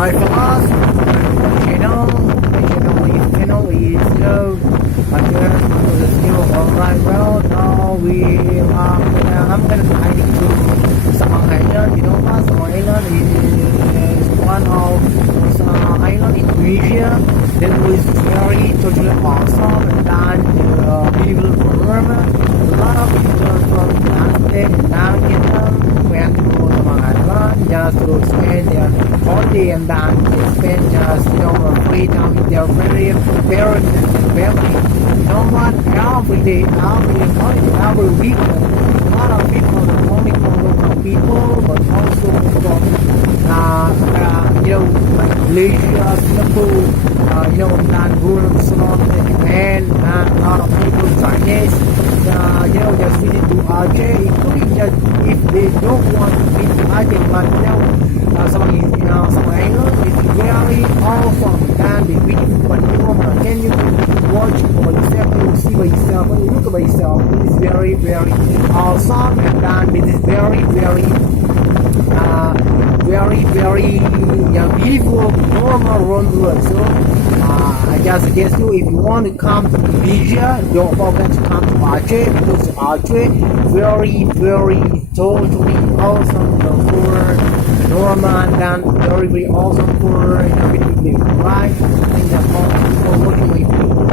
Alright fellas, my channel is I guess the skill. Alright, well now I'm gonna guide you to Sabang Island. You know what? Sabang Island is one of those island in Indonesia that was very totally awesome and beautiful environment. A lot of people from Aceh and Vietnam went to Sabang Island just to spend their holiday, and then they spend just free time with their parents and family. You know what? Every day, every week, a lot of people, not only from local people, but also from like Malaysia, Singapore, and Brunei, Japan, and a lot of people, Chinese, just visit to Aceh, including just if they don't want to visit to Aceh, but Sabang Island is very awesome and the beautiful panorama. Can you watch by yourself, you see by yourself, when you look by yourself, it is very, very awesome, and then it is very, very beautiful panorama around the world. So I just suggest you, if you want to come to Indonesia, don't forget to come to Aceh, because Aceh very, very totally awesome for panorama, and then very, very awesome for beautiful, right? I think that's all for working with you.